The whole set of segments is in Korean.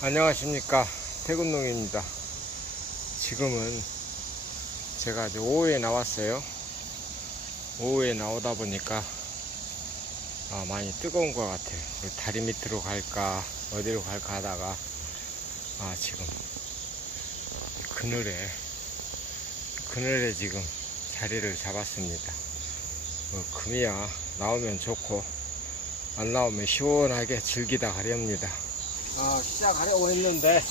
안녕하십니까. 태군농입니다. 지금은 제가 이제 오후에 나왔어요. 오후에 나오다 보니까 아, 많이 뜨거운 것 같아요. 우리 다리 밑으로 갈까 어디로 갈까 하다가 아 지금 그늘에 그늘에 지금 자리를 잡았습니다. 어, 금이야 나오면 좋고 안 나오면 시원하게 즐기다 가렵니다 아, 시작하려고 했는데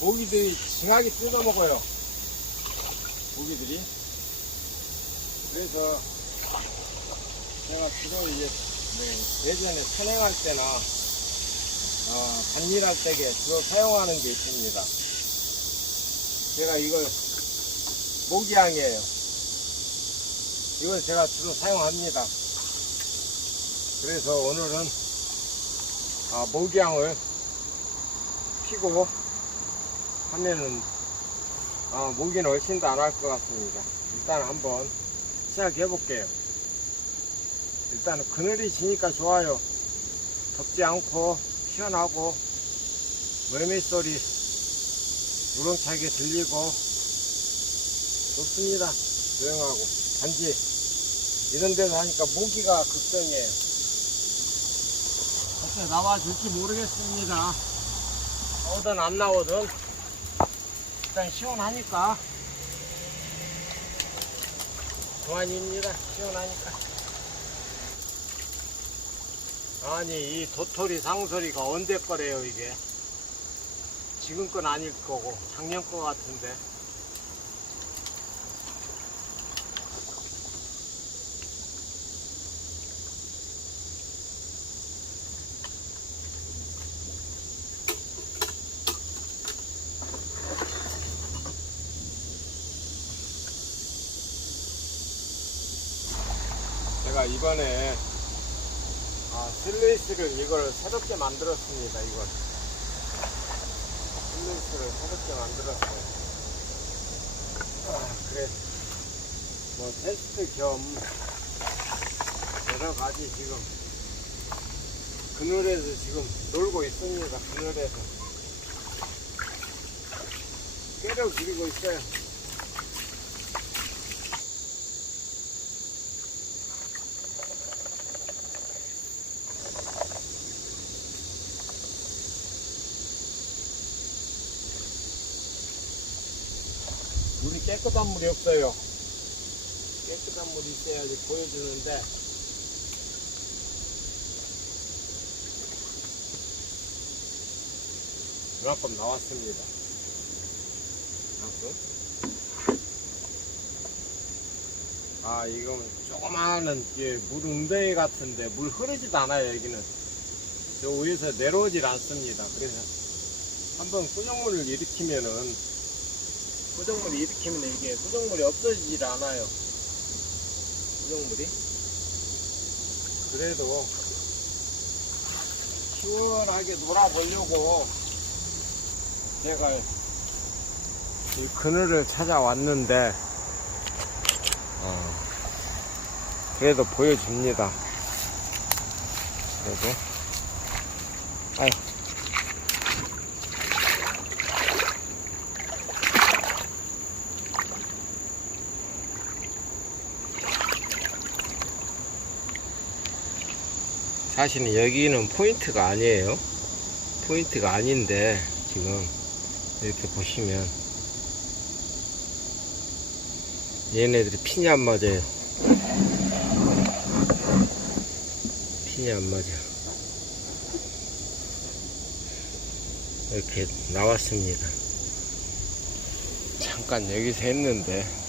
모기들이 징하게 뜯어 먹어요. 모기들이. 그래서 제가 주로 이제 뭐 예전에 산행할 때나 어, 반일할 때에 주로 사용하는 게 있습니다. 제가 이걸 모기향이에요. 이걸 제가 주로 사용합니다. 그래서 오늘은 아, 모기향을 피고 하면은 아, 모기는 훨씬 더 안 할 것 같습니다. 일단 한번 시작해 볼게요. 일단은 그늘이 지니까 좋아요. 덥지 않고 시원하고 멀미 소리 우렁차게 들리고 좋습니다. 조용하고 단지 이런 데서 하니까 모기가 걱정이에요. 어떻게 나와줄지 모르겠습니다. 나오든 안 나오든 일단 시원하니까 그만입니다. 시원하니까. 아니 이 도토리 상소리가 언제 거래요 이게? 지금 건 아닐 거고 작년 거 같은데. 이번에 아, 슬레이스를 이걸 새롭게 만들었습니다. 이걸 슬레이스를 새롭게 만들었어요. 아, 그래 뭐 테스트 겸 여러 가지 지금 그늘에서 지금 놀고 있습니다. 그늘에서 깨를 부리고 있어요. 깨끗한 물이 없어요. 깨끗한 물이 있어야지 보여주는데. 그만큼 나왔습니다. 아, 이건 조그마한 예, 물 웅덩이 같은데 물 흐르지도 않아요, 여기는. 저 위에서 내려오질 않습니다. 그래서 한번 꾸정물을 일으키면은 구정물이 일으키면 이게 구정물이 없어지질 않아요. 구정물이. 그래도 시원하게 놀아보려고 제가 이 그늘을 찾아왔는데 어, 그래도 보여줍니다. 그래도 아유 사실은 여기는 포인트가 아니에요. 포인트가 아닌데 지금 이렇게 보시면 얘네들이 핀이 안 맞아요. 핀이 안 맞아. 이렇게 나왔습니다. 잠깐 여기서 했는데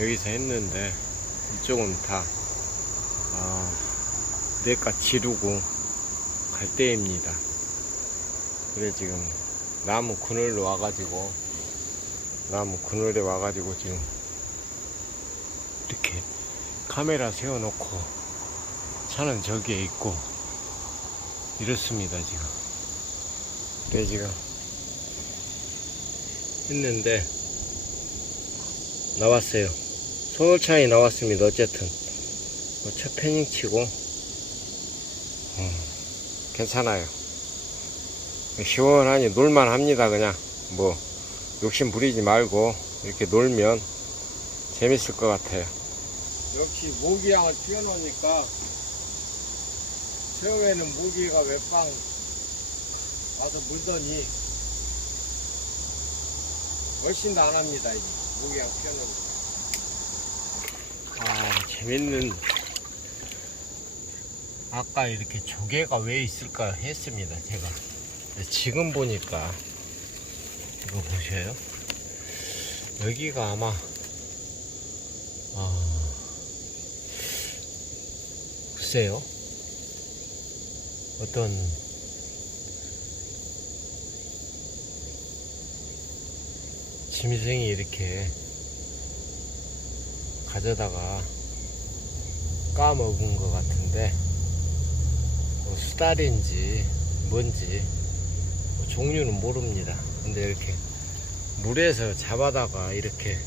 여기서 했는데 이쪽은 다 아, 내가 지르고 갈 때입니다. 그래 지금 나무 그늘로 와가지고 나무 그늘에 와가지고 지금 이렇게 카메라 세워놓고 차는 저기에 있고 이렇습니다 지금. 그래 지금 했는데 나왔어요. 서울 차이 나왔습니다. 어쨌든 뭐첫 패닝 치고 음, 괜찮아요. 시원하니 놀만 합니다, 그냥. 뭐, 욕심 부리지 말고, 이렇게 놀면 재밌을 것 같아요. 역시 모기향을 피워놓으니까, 처음에는 모기가 웹방 와서 물더니, 훨씬 더 안 합니다, 이제. 모기향 피워놓으니까. 아, 재밌는 아까 이렇게 조개가 왜 있을까 했습니다 제가. 지금 보니까 이거 보셔요? 여기가 아마 아 글쎄요. 어떤 짐승이 이렇게 가져다가 까먹은 것 같은데 뭐 수달인지 뭔지 뭐 종류는 모릅니다. 근데 이렇게 물에서 잡아다가 이렇게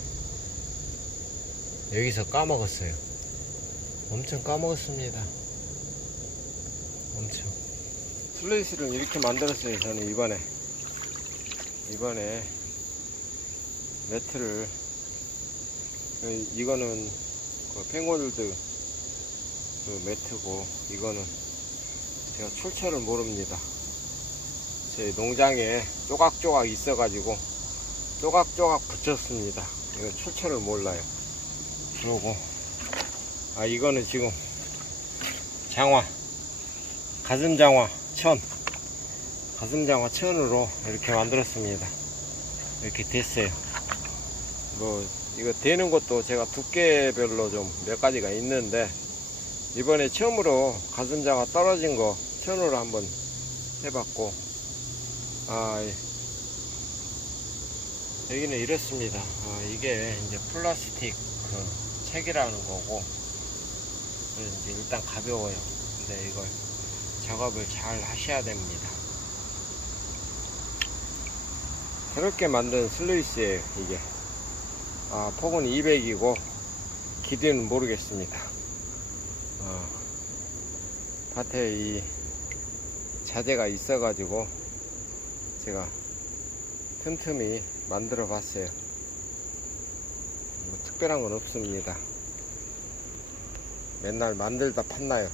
여기서 까먹었어요. 엄청 까먹었습니다. 엄청. 슬레이스를 이렇게 만들었어요. 저는 이번에 이번에 매트를 이- 이거는 그 팽고들드 그 매트고 이거는 제가 출처를 모릅니다. 제 농장에 조각조각 있어 가지고 조각조각 붙였습니다. 이거 출처를 몰라요. 그러고 아 이거는 지금 장화 가슴 장화 천 가슴 장화 천으로 이렇게 만들었습니다. 이렇게 됐어요. 뭐 이거 되는 것도 제가 두께별로 좀 몇 가지가 있는데 이번에 처음으로 가슴자가 떨어진 거 천으로 한번 해봤고 아 이- 여기는 이렇습니다. 아, 이게 이제 플라스틱 그 책이라는 거고 이제 일단 가벼워요. 근데 이걸 작업을 잘 하셔야 됩니다. 새롭게 만든 슬루이스예요 이게 아 폭은 200이고 길이는 모르겠습니다 어, 밭에 이 자재가 있어가지고 제가 틈틈이 만들어 봤어요. 뭐 특별한 건 없습니다. 맨날 만들다 판나요.